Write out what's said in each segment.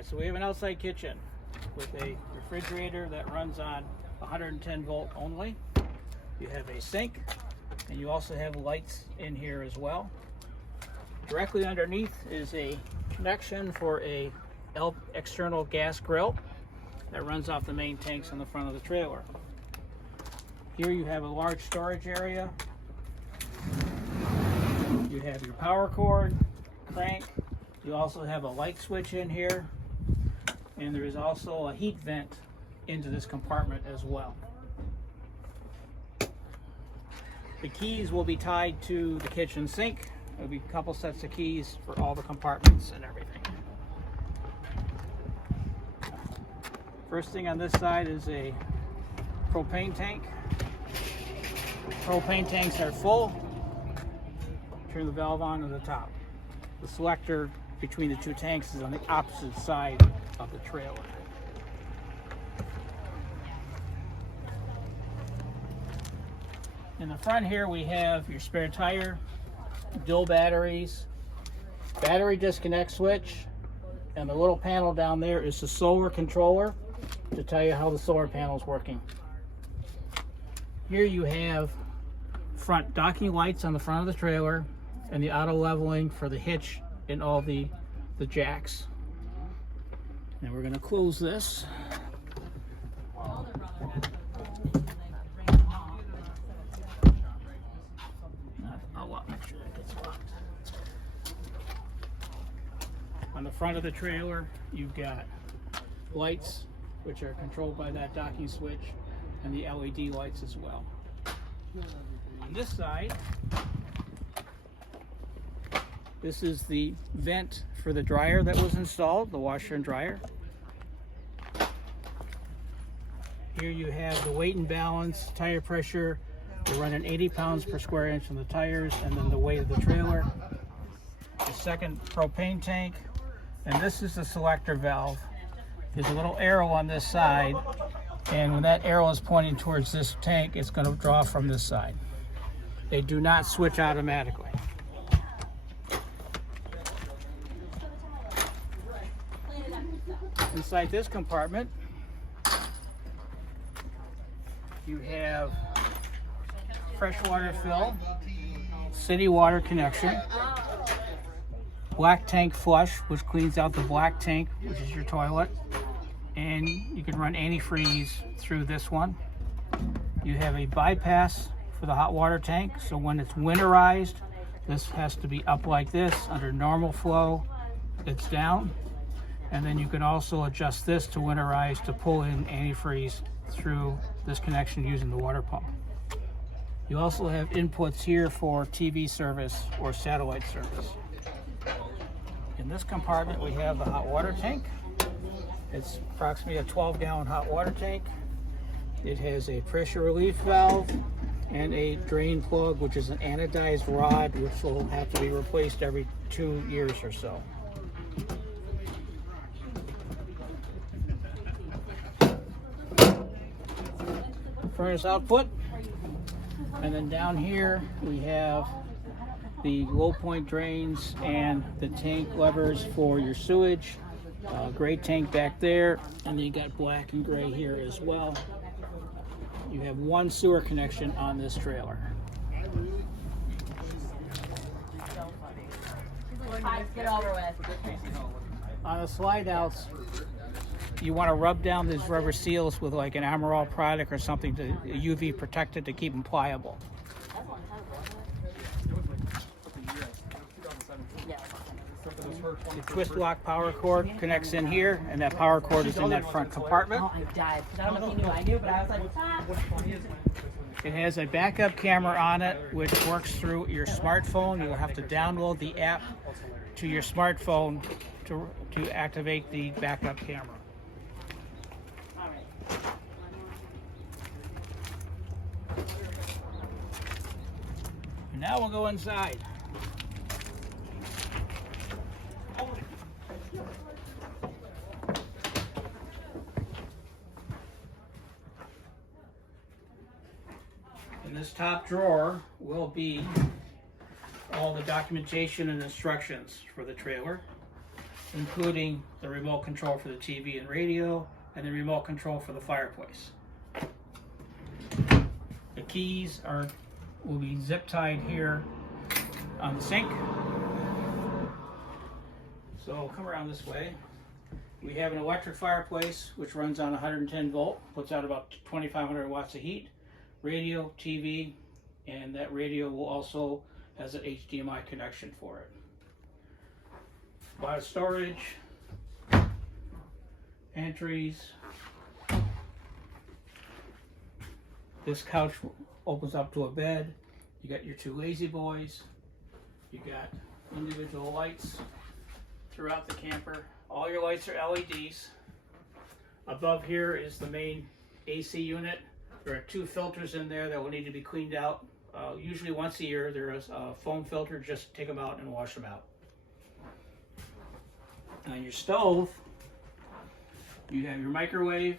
Alright, so we have an outside kitchen with a refrigerator that runs on 110 volt only. You have a sink, and you also have lights in here as well. Directly underneath is a connection for a external gas grill that runs off the main tanks on the front of the trailer. Here you have a large storage area. You have your power cord, crank. You also have a light switch in here, and there is also a heat vent into this compartment as well. The keys will be tied to the kitchen sink. There'll be a couple sets of keys for all the compartments and everything. First thing on this side is a propane tank. Propane tanks are full. Turn the valve on to the top. The selector between the two tanks is on the opposite side of the trailer. In the front here we have your spare tire, dual batteries, battery disconnect switch, and the little panel down there is the solar controller to tell you how the solar panel is working. Here you have front docking lights on the front of the trailer and the auto leveling for the hitch and all the jacks. And we're going to close this. Make sure that gets locked. On the front of the trailer, you've got lights, which are controlled by that docking switch, and the LED lights as well. On this side, this is the vent for the dryer that was installed, the washer and dryer. Here you have the weight and balance, tire pressure. We're running 80 pounds per square inch on the tires, and then the weight of the trailer. The second propane tank, and this is the selector valve. There's a little arrow on this side, and when that arrow is pointing towards this tank, it's going to draw from this side. They do not switch automatically. Inside this compartment, you have freshwater fill, city water connection, black tank flush, which cleans out the black tank, which is your toilet, and you can run antifreeze through this one. You have a bypass for the hot water tank, so when it's winterized, this has to be up like this. Under normal flow, it's down. And then you can also adjust this to winterize to pull in antifreeze through this connection using the water pump. You also have inputs here for TV service or satellite service. In this compartment we have the hot water tank. It's approximately a 12-gallon hot water tank. It has a pressure relief valve and a drain plug, which is an anodized rod, which will have to be replaced every 2 years or so. Furnace output, and then down here we have the low point drains and the tank levers for your sewage. Gray tank back there, and then you got black and gray here as well. You have one sewer connection on this trailer. On the slide outs, you want to rub down these rubber seals with like an Emerald product or something to UV protected to keep them pliable. The twist lock power cord connects in here, and that power cord is in that front compartment. It has a backup camera on it, which works through your smartphone. You'll have to download the app to your smartphone to activate the backup camera. And now we'll go inside. In this top drawer will be all the documentation and instructions for the trailer. including the remote control for the TV and radio, and the remote control for the fireplace. The keys will be zip tied here on the sink. So come around this way. We have an electric fireplace which runs on 110 volt, puts out about 2,500 watts of heat. Radio, TV, and that radio will also has an HDMI connection for it. A lot of storage, pantries. This couch opens up to a bed. You got your two lazy boys. You got individual lights throughout the camper. All your lights are LEDs. Above here is the main AC unit. There are two filters in there that will need to be cleaned out. Usually once a year. There is a foam filter. Just take them out and wash them out. On your stove, you have your microwave.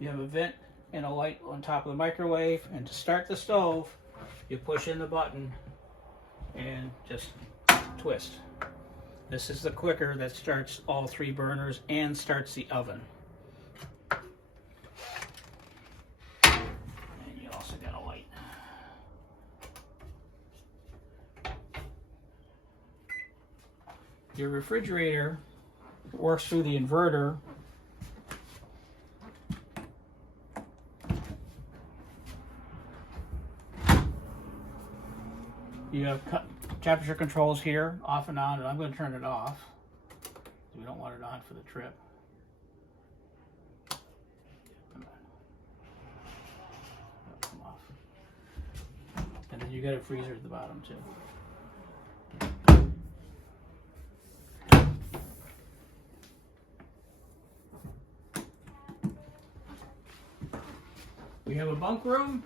You have a vent and a light on top of the microwave. And to start the stove, you push in the button and just twist. This is the clicker that starts all three burners and starts the oven. And you also got a light. Your refrigerator works through the inverter. You have temperature controls here, off and on, and I'm going to turn it off. We don't want it on for the trip. Come off. And then you got a freezer at the bottom too. We have a bunk room,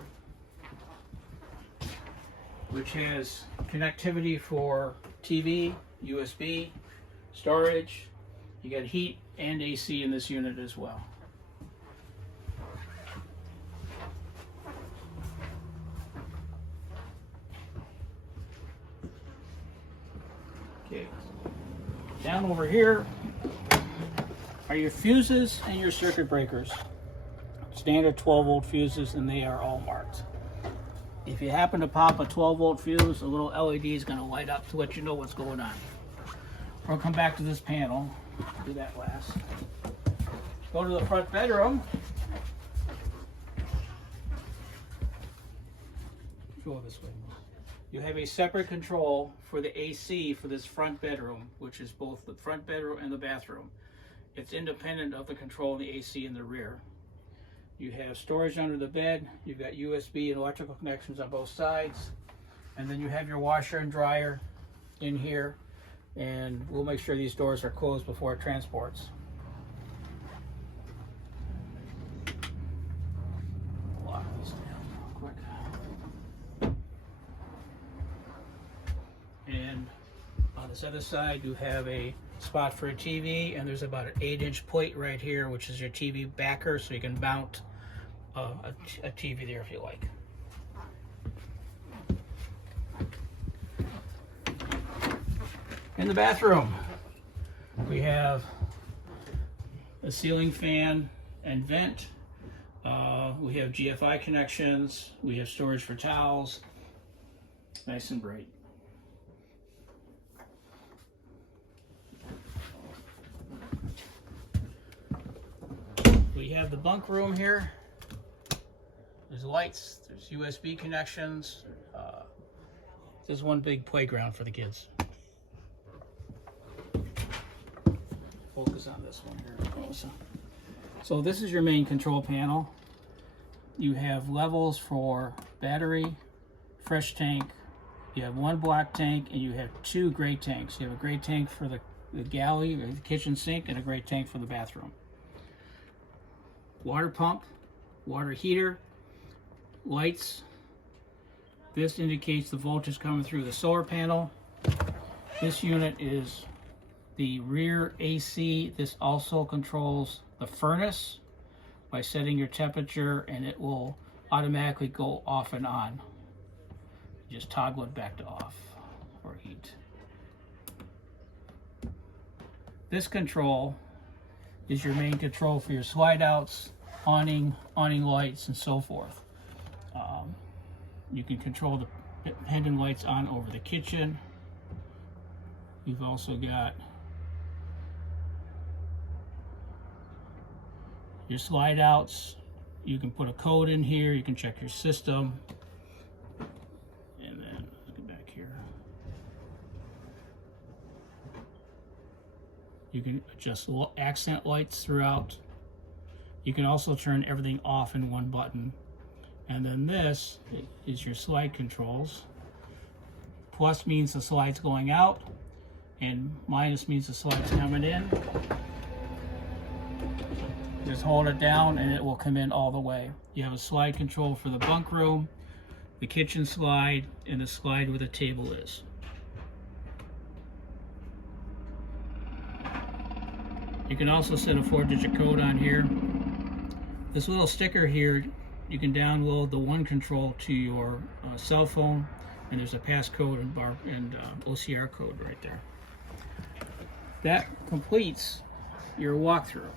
which has connectivity for TV, USB, storage. You got heat and AC in this unit as well. Okay, down over here are your fuses and your circuit breakers. Standard 12 volt fuses, and they are all marked. If you happen to pop a 12 volt fuse, a little LED is going to light up to let you know what's going on. We'll come back to this panel. Do that last. Go to the front bedroom. Go this way. You have a separate control for the AC for this front bedroom, which is both the front bedroom and the bathroom. It's independent of the control of the AC in the rear. You have storage under the bed. You've got USB and electrical connections on both sides. And then you have your washer and dryer in here. And we'll make sure these doors are closed before it transports. Lock these down real quick. And on this other side, you have a spot for a TV, and there's about an 8-inch plate right here, which is your TV backer, so you can mount a TV there if you like. In the bathroom, we have a ceiling fan and vent. We have GFI connections. We have storage for towels. Nice and bright. We have the bunk room here. There's lights, there's USB connections. There's one big playground for the kids. Focus on this one here also. So this is your main control panel. You have levels for battery, fresh tank. You have one black tank, and you have two gray tanks. You have a gray tank for the galley or the kitchen sink, and a gray tank for the bathroom. Water pump, water heater, lights. This indicates the voltage coming through the solar panel. This unit is the rear AC. This also controls the furnace by setting your temperature, and it will automatically go off and on. Just toggle it back to off for heat. This control is your main control for your slide outs, awning lights, and so forth. You can control the pendant lights on over the kitchen. You've also got your slide outs. You can put a code in here. You can check your system. And then let's get back here. You can adjust accent lights throughout. You can also turn everything off in one button. And then this is your slide controls. Plus means the slide's going out, and minus means the slide's coming in. Just hold it down and it will come in all the way. You have a slide control for the bunk room, the kitchen slide, and the slide where the table is. You can also set a 4-digit code on here. This little sticker here, you can download the one control to your cell phone, and there's a passcode and OCR code right there. That completes your walkthrough.